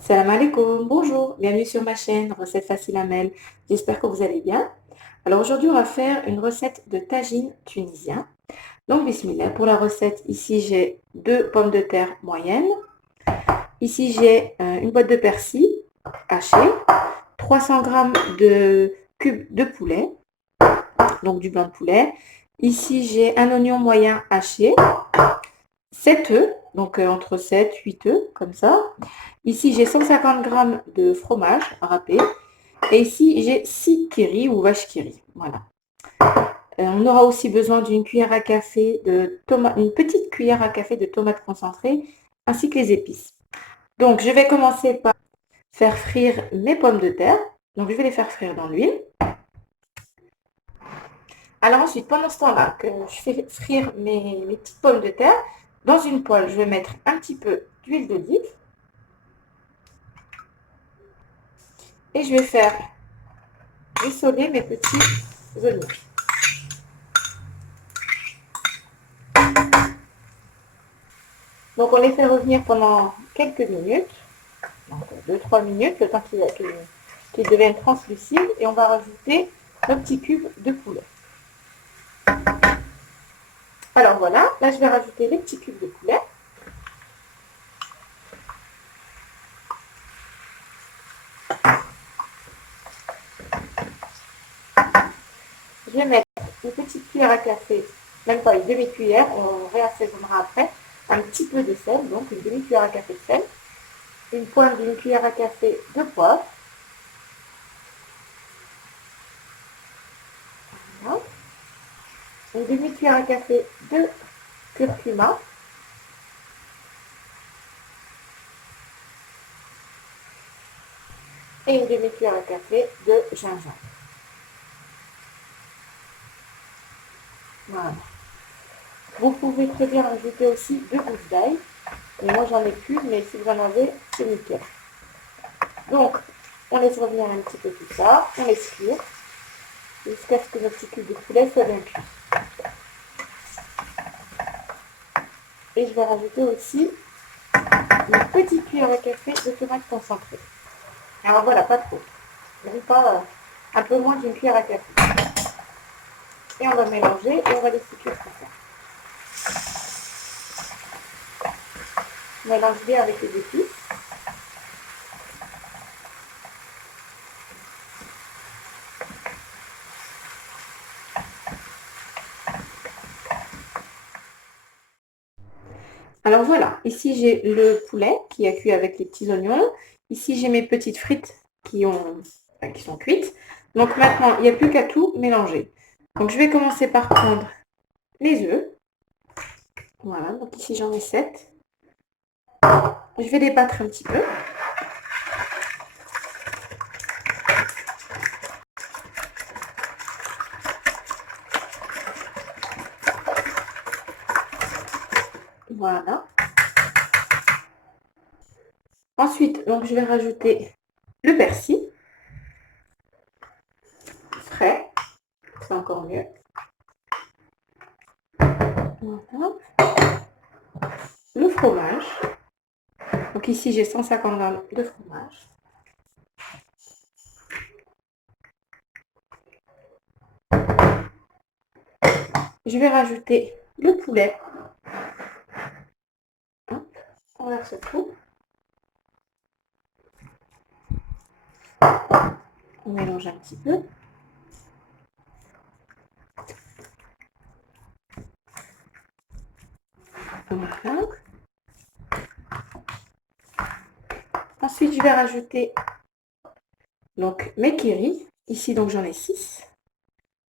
Salam alaikum, bonjour, bienvenue sur ma chaîne Recette Facile Amel. J'espère que vous allez bien. Alors aujourd'hui, on va faire une recette de tagine tunisien. Donc, bismillah, pour la recette, ici j'ai 2 pommes de terre moyennes. Ici j'ai une boîte de persil haché, 300 grammes de cubes de poulet, donc du blanc de poulet. Ici j'ai un oignon moyen haché, 7 œufs, donc entre 7 et 8 œufs, comme ça. Ici j'ai 150 grammes de fromage râpé. Et ici, j'ai 6 kiri ou vaches kiri. Voilà. On aura aussi besoin d'une cuillère à café de tomates, une petite cuillère à café de tomates concentrées, ainsi que les épices. Donc, je vais commencer par faire frire mes pommes de terre. Donc, je vais les faire frire dans l'huile. Alors ensuite, pendant ce temps-là, que je fais frire mes petites pommes de terre, dans une poêle, je vais mettre un petit peu d'huile d'olive. Et je vais faire rissoler mes petits oignons. Donc, on les fait revenir pendant quelques minutes. 2-3 minutes, le temps qu'il devienne translucide. Et on va rajouter nos petits cubes de poulet. Alors voilà, là je vais rajouter les petits cubes de poulet. Je vais mettre une petite cuillère à café, même pas une demi-cuillère, on réassaisonnera après, un petit peu de sel, donc une demi-cuillère à café de sel, une pointe d'une cuillère à café de poivre, voilà. Une demi-cuillère à café de curcuma, et une demi-cuillère à café de gingembre. Voilà. Vous pouvez très bien ajouter aussi 2 gousses d'ail. Et moi j'en ai plus, mais si vous en avez, c'est nickel. Donc, on laisse revenir un petit peu tout ça, on laisse cuire, jusqu'à ce que nos petits cubes de poulet soient bien cuits. Et je vais rajouter aussi une petite cuillère à café de tomates concentrées. Alors voilà, pas trop. Même pas un peu moins d'une cuillère à café. Et on va mélanger et on va laisser cuire tout ça. On mélange bien avec les épices. Alors voilà, ici j'ai le poulet qui a cuit avec les petits oignons. Ici j'ai mes petites frites qui sont cuites. Donc maintenant, il n'y a plus qu'à tout mélanger. Donc je vais commencer par prendre les œufs. Voilà, donc ici j'en ai 7. Je vais les battre un petit peu. Voilà. Ensuite, donc je vais rajouter le persil frais. C'est encore mieux. Voilà. Le fromage. Donc ici j'ai 150 grammes de fromage. Je vais rajouter le poulet. Hop, on verse tout. On mélange un petit peu. Voilà. Ensuite, je vais rajouter donc mes kiris. Ici, donc j'en ai 6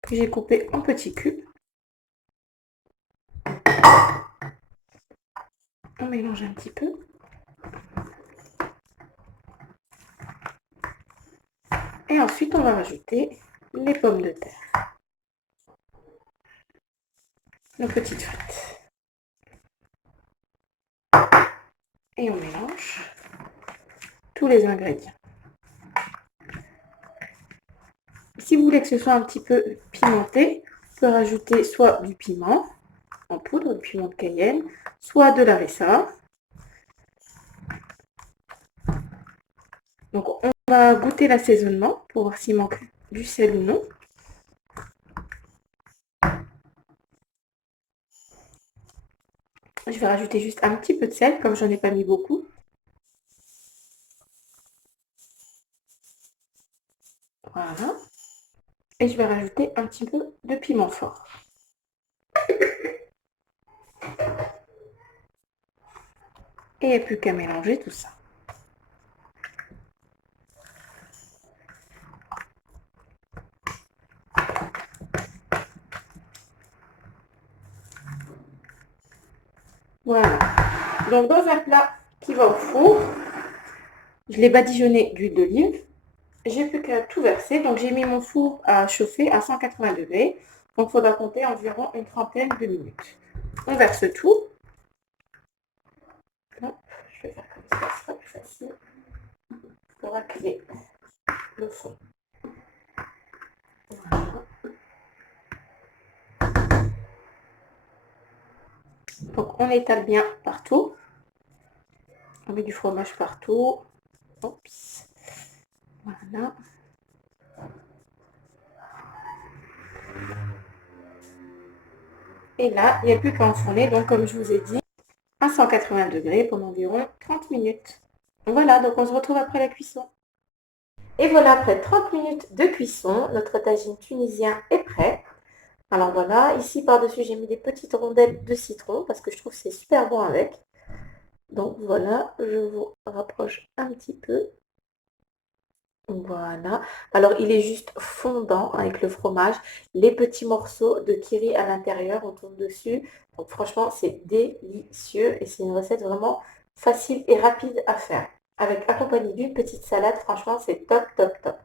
que j'ai coupé en petits cubes. On mélange un petit peu. Et ensuite, on va rajouter les pommes de terre. Nos petites frites. Et on mélange tous les ingrédients. Si vous voulez que ce soit un petit peu pimenté, vous pouvez rajouter soit du piment en poudre, du piment de Cayenne, soit de l'harissa. Donc on va goûter l'assaisonnement pour voir s'il manque du sel ou non. Je vais rajouter juste un petit peu de sel, comme j'en ai pas mis beaucoup. Voilà. Et je vais rajouter un petit peu de piment fort. Et il n'y a plus qu'à mélanger tout ça. Voilà. Donc dans un plat qui va au four, je l'ai badigeonné d'huile d'olive. J'ai plus qu'à tout verser. Donc j'ai mis mon four à chauffer à 180 degrés. Donc il faudra compter environ une trentaine de minutes. On verse tout. Hop, je vais faire comme ça, ce sera plus facile pour racler le fond. Voilà. Donc on étale bien partout. On met du fromage partout. Oups. Voilà. Et là, il n'y a plus qu'à enfourner, donc comme je vous ai dit, à 180 degrés pendant environ 30 minutes. Voilà, donc on se retrouve après la cuisson. Et voilà, après 30 minutes de cuisson, notre tagine tunisien est prêt. Alors voilà, ici par-dessus, j'ai mis des petites rondelles de citron parce que je trouve que c'est super bon avec. Donc voilà, je vous rapproche un petit peu. Voilà. Alors il est juste fondant avec le fromage. Les petits morceaux de kiri à l'intérieur, on tourne dessus. Donc franchement, c'est délicieux et c'est une recette vraiment facile et rapide à faire. Avec accompagné d'une petite salade, franchement, c'est top, top, top.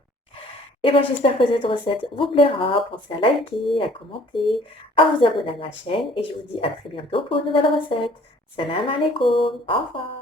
Et bien j'espère que cette recette vous plaira. Pensez à liker, à commenter, à vous abonner à ma chaîne et je vous dis à très bientôt pour une nouvelle recette. Salam alaikum. Au revoir.